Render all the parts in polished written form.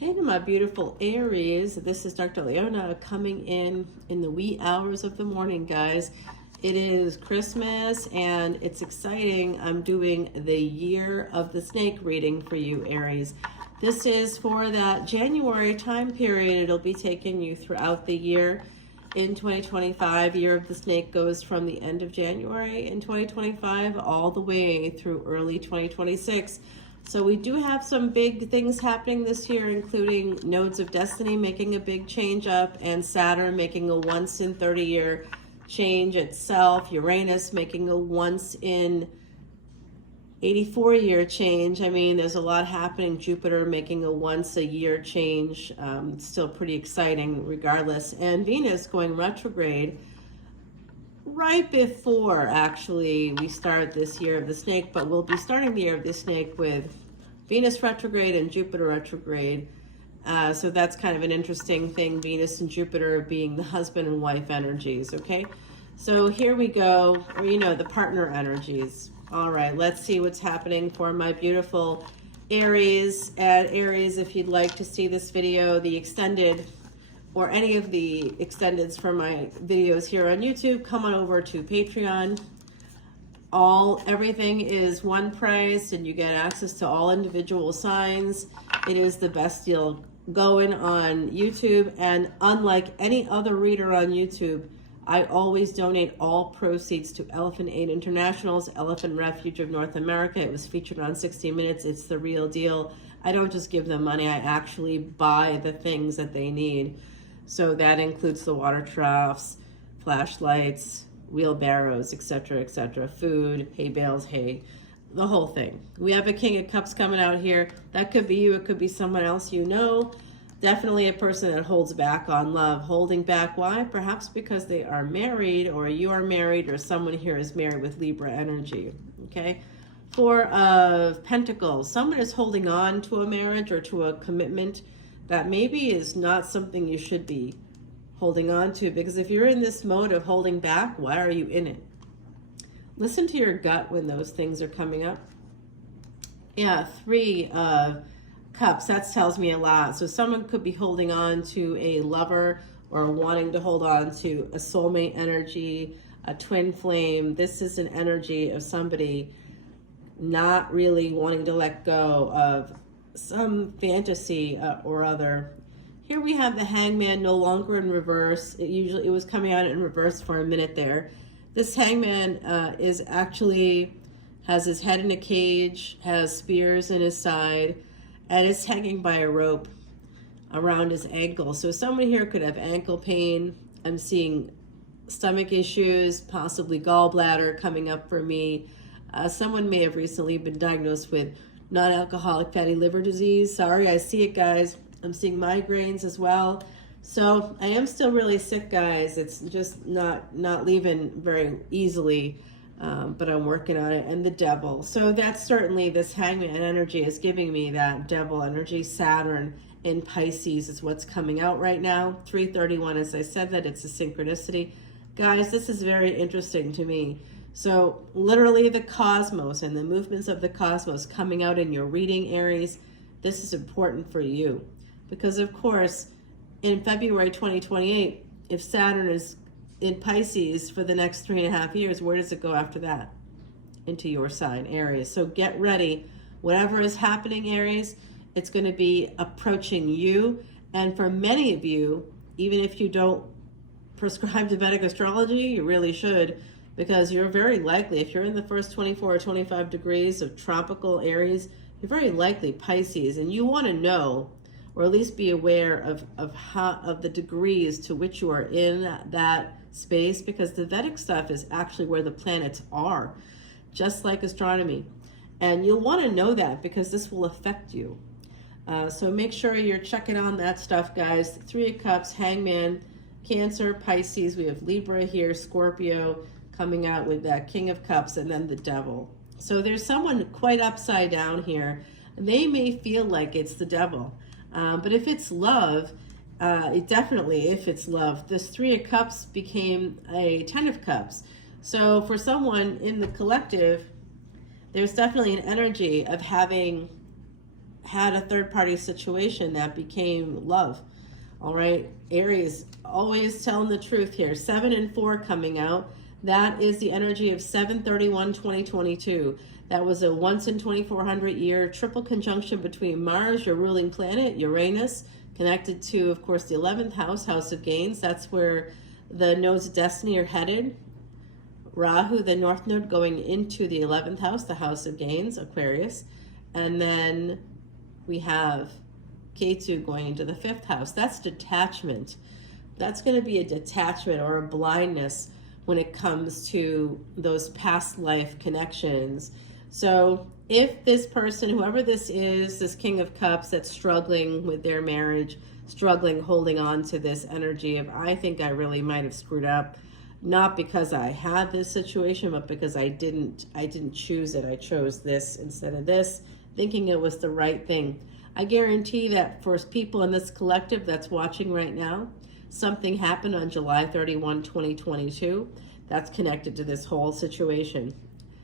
Hey to my beautiful Aries, this is Dr. Leona coming in the wee hours of the morning, guys. It is Christmas and it's exciting. I'm doing the Year of the Snake reading for you, Aries. This is for that January time period. It'll be taking you throughout the year. In 2025, Year of the Snake goes from the end of January in 2025 all the way through early 2026. So we do have some big things happening this year, including nodes of destiny making a big change up, and Saturn making a once in 30-year change itself, Uranus making a once in 84-year change. I mean, there's a lot happening. Jupiter making a once a year change. Still pretty exciting regardless. And Venus going retrograde right before actually we start this Year of the Snake, but we'll be starting the Year of the Snake with Venus retrograde and Jupiter retrograde. So that's kind of an interesting thing, Venus and Jupiter being the husband and wife energies, okay? So here we go, or, you know, the partner energies. All right, let's see what's happening for my beautiful Aries. And Aries, if you'd like to see this video, the extended or any of the extendeds from my videos here on YouTube, come on over to Patreon. Everything is one price and you get access to all individual signs. It is the best deal going on YouTube, and unlike any other reader on YouTube, I always donate all proceeds to Elephant Aid International's Elephant Refuge of North America. It was featured on 60 Minutes. It's the real deal. I don't just give them money, I actually buy the things that they need. So that includes the water troughs, flashlights, wheelbarrows, etc., food, hay bales, hay, the whole thing. We have a King of Cups coming out here. That could be you, it could be someone else you know. Definitely a person that holds back on love. Holding back, why? Perhaps because they are married, or you are married, or someone here is married with Libra energy, okay? Four of Pentacles. Someone is holding on to a marriage or to a commitment that maybe is not something you should be holding on to, because if you're in this mode of holding back, why are you in it? Listen to your gut when those things are coming up. Yeah, Three of Cups, that tells me a lot. So someone could be holding on to a lover or wanting to hold on to a soulmate energy, a twin flame. This is an energy of somebody not really wanting to let go of some fantasy or other. Here we have the Hangman, no longer in reverse. It was coming out in reverse for a minute there. This Hangman is actually has his head in a cage, has spears in his side, and is hanging by a rope around his ankle. So someone here could have ankle pain. I'm seeing stomach issues, possibly gallbladder coming up for me. Someone may have recently been diagnosed with non-alcoholic fatty liver disease. Sorry, I see it, guys. I'm seeing migraines as well. So I am still really sick, guys. It's just not leaving very easily, but I'm working on it. And the Devil. So that's certainly, this Hangman energy is giving me that Devil energy. Saturn in Pisces is what's coming out right now. 331, as I said, that it's a synchronicity. Guys, this is very interesting to me. So literally the cosmos and the movements of the cosmos coming out in your reading, Aries. This is important for you because, of course, in February 2028, if Saturn is in Pisces for the next 3.5 years, where does it go after that? Into your sign, Aries. So get ready. Whatever is happening, Aries, it's going to be approaching you. And for many of you, even if you don't prescribe to Vedic Astrology, you really should, because you're very likely, if you're in the first 24 or 25 degrees of tropical Aries, you're very likely Pisces, and you want to know, or at least be aware of the degrees to which you are in that space, because the Vedic stuff is actually where the planets are, just like astronomy. And you'll want to know that because this will affect you. So make sure you're checking on that stuff, guys. Three of Cups, Hangman, Cancer, Pisces. We have Libra here, Scorpio, coming out with that King of Cups, and then the Devil. So there's someone quite upside down here. They may feel like it's the Devil. But if it's love, if it's love, this Three of Cups became a Ten of Cups. So for someone in the collective, there's definitely an energy of having had a third-party situation that became love. All right, Aries, always telling the truth here. 7 and 4 coming out. That is the energy of 7/31/2022. That was a once in 2400 year triple conjunction between Mars, your ruling planet, Uranus, connected to, of course, the 11th house, House of Gains. That's where the nodes of destiny are headed. Rahu, the north node, going into the 11th house, the House of Gains, Aquarius. And then we have Ketu going into the 5th house. That's detachment. That's going to be a detachment or a blindness when it comes to those past life connections. So if this person, whoever this is, this King of Cups that's struggling with their marriage, struggling holding on to this energy of, I think I really might have screwed up, not because I had this situation, but because I didn't choose it. I chose this instead of this, thinking it was the right thing. I guarantee that for people in this collective that's watching right now, something happened on July 31, 2022 that's connected to this whole situation.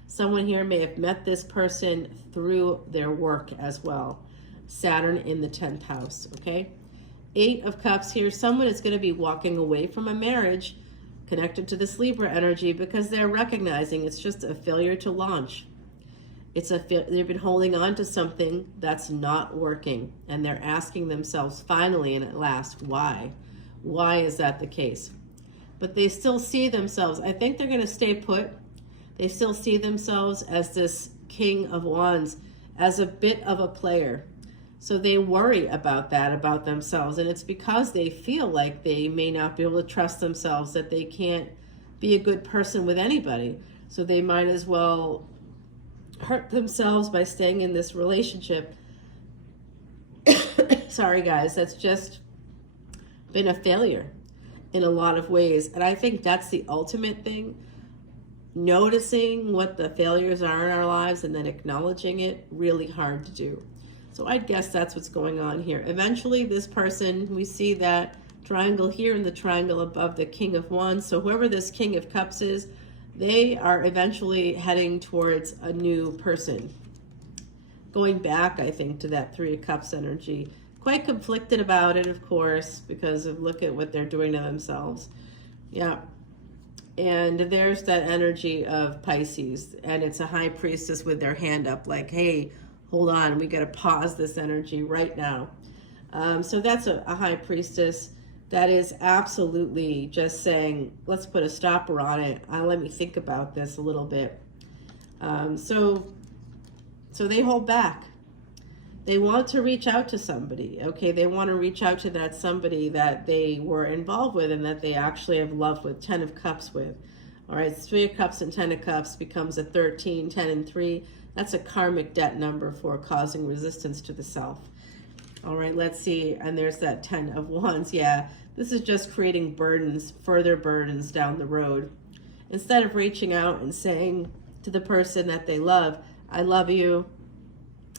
Someone here may have met this person through their work as well. Saturn in the 10th house, okay? 8 of Cups here. Someone is going to be walking away from a marriage connected to this Libra energy because they're recognizing it's just a failure to launch. They've been holding on to something that's not working, and they're asking themselves finally and at last, why? Why is that the case? But they still see themselves. I think they're going to stay put. They still see themselves as this King of Wands, as a bit of a player. So they worry about that, about themselves. And it's because they feel like they may not be able to trust themselves, that they can't be a good person with anybody. So they might as well hurt themselves by staying in this relationship. Sorry, guys, that's just been a failure in a lot of ways. And I think that's the ultimate thing. Noticing what the failures are in our lives and then acknowledging it, really hard to do. So I'd guess that's what's going on here. Eventually, this person, we see that triangle here and the triangle above the King of Wands. So whoever this King of Cups is, they are eventually heading towards a new person. Going back, I think, to that 3 of Cups energy. Quite conflicted about it, of course, because of look at what they're doing to themselves. Yeah. And there's that energy of Pisces, and it's a high priestess with their hand up like, hey, hold on, we got to pause this energy right now. So that's a high priestess that is absolutely just saying, let's put a stopper on it. Let me think about this a little bit. So they hold back. They want to reach out to somebody, okay? They want to reach out to that somebody that they were involved with and that they actually have loved with, 10 of Cups with. All right, 3 of Cups and 10 of Cups becomes a 13, 10 and 3. That's a karmic debt number for causing resistance to the self. All right, let's see. And there's that 10 of Wands. Yeah, this is just creating burdens, further burdens down the road. Instead of reaching out and saying to the person that they love, I love you,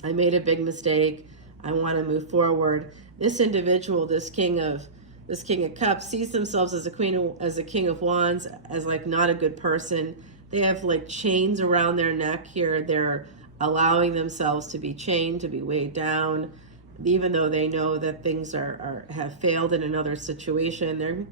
I made a big mistake, I want to move forward. This individual, this King of Cups, sees themselves as a King of Wands, as like not a good person. They have like chains around their neck here. They're allowing themselves to be chained, to be weighed down, even though they know that things have failed in another situation.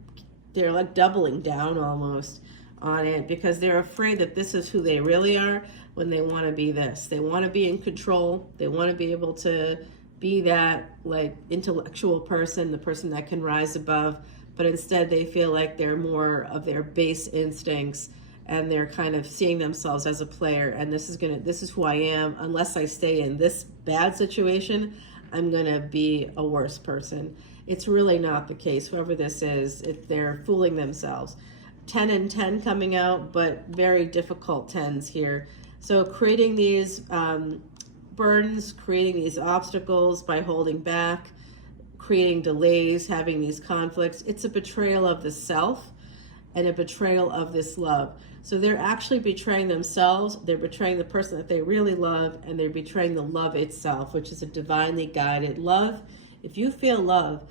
They're like doubling down almost on it because they're afraid that this is who they really are when they want to be this. They want to be in control. They want to be able to be that like intellectual person, the person that can rise above, but instead they feel like they're more of their base instincts and they're kind of seeing themselves as a player. And this is who I am. Unless I stay in this bad situation, I'm gonna be a worse person. It's really not the case. Whoever this is, if they're fooling themselves. 10 and 10 coming out, but very difficult 10s here. So creating these burdens, creating these obstacles by holding back, creating delays, having these conflicts. It's a betrayal of the self and a betrayal of this love. So they're actually betraying themselves, they're betraying the person that they really love, and they're betraying the love itself, which is a divinely guided love. If you feel love,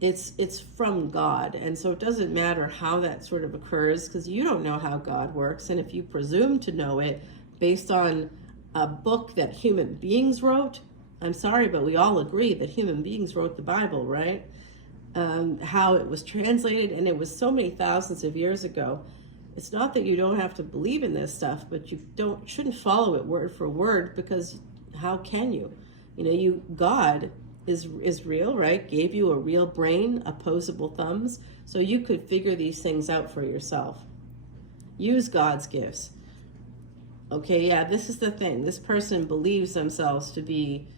it's from God. And so it doesn't matter how that sort of occurs, because you don't know how God works. And if you presume to know it based on a book that human beings wrote, I'm sorry, but we all agree that human beings wrote the Bible, right? How it was translated, and it was so many thousands of years ago. It's not that you don't have to believe in this stuff, but you shouldn't follow it word for word, because how can you? God is real, right? Gave you a real brain, opposable thumbs, so you could figure these things out for yourself. Use God's gifts. Okay, yeah, this is the thing. This person believes themselves to be,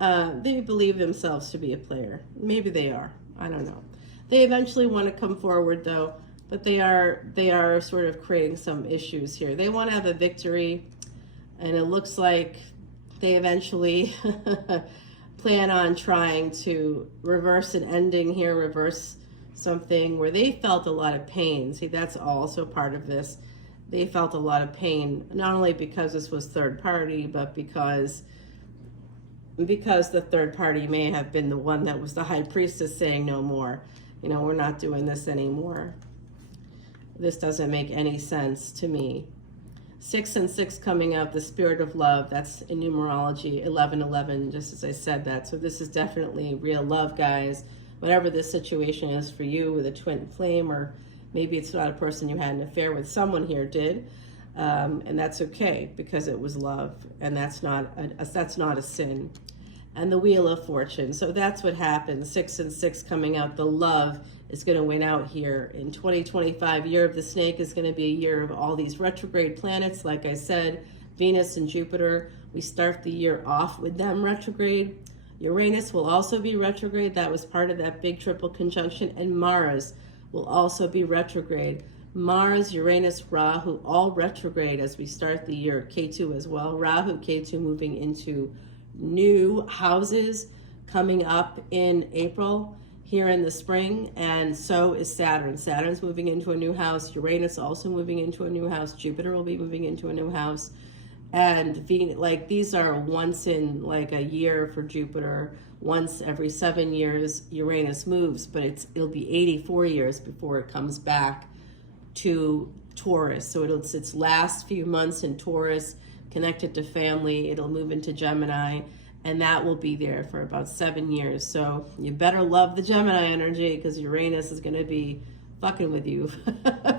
they believe themselves to be a player. Maybe they are. I don't know. They eventually want to come forward, though, but they are sort of creating some issues here. They want to have a victory, and it looks like they eventually plan on trying to reverse an ending here, reverse something where they felt a lot of pain. See, that's also part of this. They felt a lot of pain, not only because this was third party, but because the third party may have been the one that was the high priestess saying no more. We're not doing this anymore. This doesn't make any sense to me. 6 and 6 coming up, the spirit of love. That's in numerology, 1111, just as I said that. So this is definitely real love, guys. Whatever this situation is for you with a twin flame, or maybe it's not a person you had an affair with, someone here did. And that's okay, because it was love, and that's not a sin. And the Wheel of Fortune. So that's what happens. 6 and 6 coming out. The love is going to win out here. In 2025, year of the snake is going to be a year of all these retrograde planets. Like I said, Venus and Jupiter, we start the year off with them retrograde. Uranus will also be retrograde. That was part of that big triple conjunction. And Mars will also be retrograde. Mars, Uranus, Rahu, all retrograde as we start the year. Ketu as well. Rahu, Ketu moving into new houses coming up in April here in the spring, and so is Saturn. Saturn's moving into a new house. Uranus also moving into a new house. Jupiter will be moving into a new house. And these are once in like a year for Jupiter. Once every 7 years Uranus moves, but it'll be 84 years before it comes back to Taurus. So it's its last few months in Taurus, connected to family. It'll move into Gemini, and that will be there for about 7 years. So you better love the Gemini energy, because Uranus is going to be fucking with you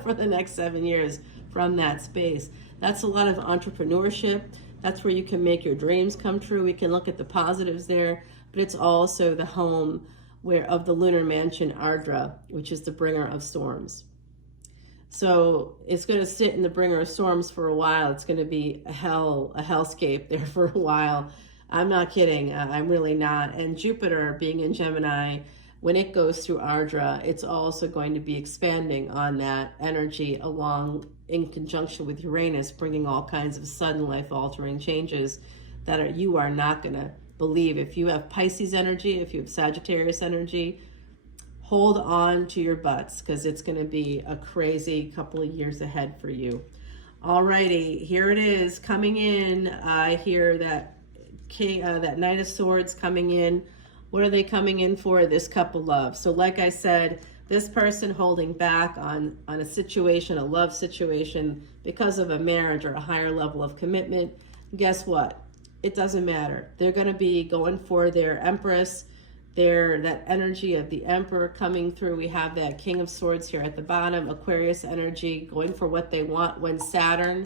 for the next 7 years from that space. That's a lot of entrepreneurship. That's where you can make your dreams come true. We can look at the positives there, but it's also the home of the lunar mansion Ardra, which is the bringer of storms. So it's going to sit in the bringer of storms for a while. It's going to be a hellscape there for a while. I'm not kidding. I'm really not. And Jupiter being in Gemini, when it goes through Ardra, it's also going to be expanding on that energy along in conjunction with Uranus, bringing all kinds of sudden life-altering changes that you are not going to believe. If you have Pisces energy, if you have Sagittarius energy, hold on to your butts, because it's going to be a crazy couple of years ahead for you. Alrighty, here it is coming in. I hear that that Knight of Swords coming in. What are they coming in for? This Cup of Love. So like I said, this person holding back on a situation, a love situation, because of a marriage or a higher level of commitment, guess what? It doesn't matter. They're going to be going for their Empress, that energy of the Emperor coming through. We have that King of Swords here at the bottom, Aquarius energy, going for what they want. When Saturn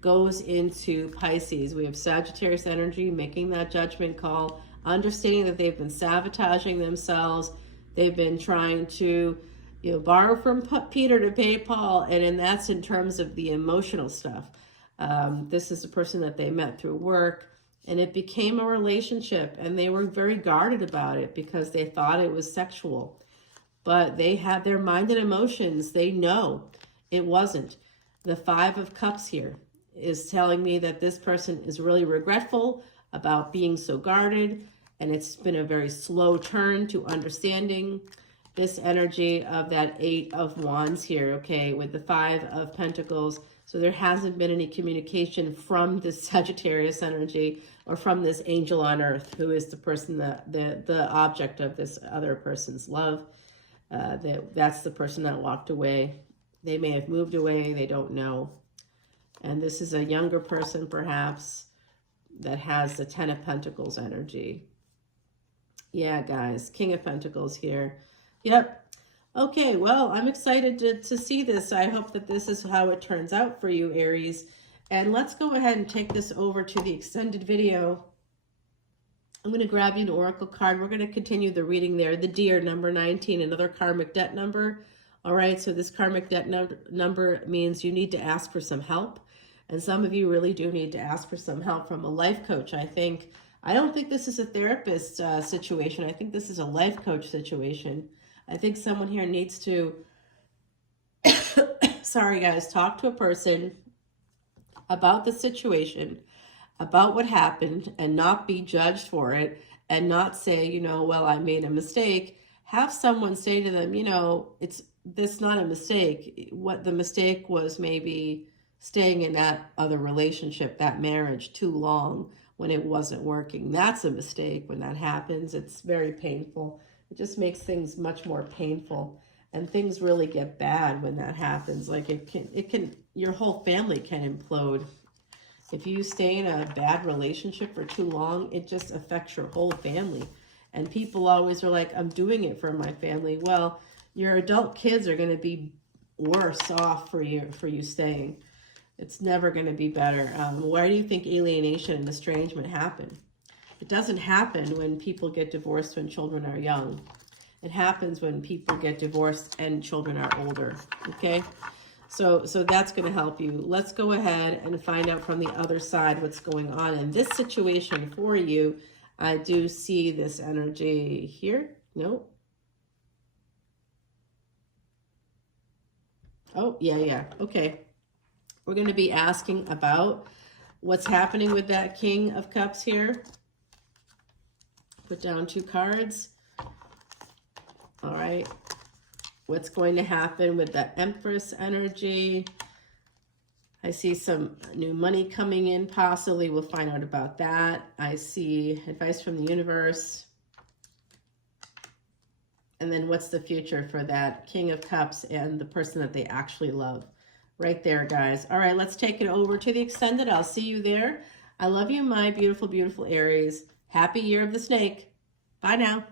goes into Pisces, we have Sagittarius energy making that judgment call, understanding that they've been sabotaging themselves. They've been trying to borrow from Peter to pay Paul, and that's in terms of the emotional stuff. This is the person that they met through work, and it became a relationship, and they were very guarded about it because they thought it was sexual. But they had their mind and emotions. They know it wasn't. The 5 of Cups here is telling me that this person is really regretful about being so guarded, and it's been a very slow turn to understanding this energy of that 8 of Wands here, okay, with the 5 of Pentacles. So there hasn't been any communication from this Sagittarius energy or from this angel on earth, who is the person, the object of this other person's love. That's the person that walked away. They may have moved away, they don't know. And this is a younger person, perhaps. that has the Ten of Pentacles energy. Yeah, guys, King of Pentacles here. Yep. Okay, well, I'm excited to see this. I hope that this is how it turns out for you, Aries. And let's go ahead and take this over to the extended video. I'm going to grab you an oracle card. We're going to continue the reading there. The Deer, number 19, another karmic debt number. All right, so this karmic debt number means you need to ask for some help. And some of you really do need to ask for some help from a life coach, I think. I don't think this is a therapist situation. I think this is a life coach situation. I think someone here needs to, sorry guys, talk to a person about the situation, about what happened, and not be judged for it, and not say, you know, well, I made a mistake. Have someone say to them, you know, this not a mistake. What the mistake was, maybe staying in that other relationship, that marriage too long when it wasn't working. That's a mistake. When that happens, it's very painful. It just makes things much more painful, and things really get bad when that happens. Like it can, your whole family can implode. If you stay in a bad relationship for too long, it just affects your whole family. And people always are like, I'm doing it for my family. Well, your adult kids are going to be worse off for you staying. It's never going to be better. Why do you think alienation and estrangement happen? It doesn't happen when people get divorced when children are young. It happens when people get divorced and children are older, okay? So that's going to help you. Let's go ahead and find out from the other side what's going on in this situation for you. I do see this energy here. Nope. Oh, yeah. Okay. We're going to be asking about what's happening with that King of Cups here. Put down 2 cards. All right. What's going to happen with the Empress energy? I see some new money coming in, possibly. We'll find out about that. I see advice from the universe. And then what's the future for that King of Cups and the person that they actually love? Right there, guys. All right, let's take it over to the extended. I'll see you there. I love you, my beautiful, beautiful Aries. Happy Year of the Snake. Bye now.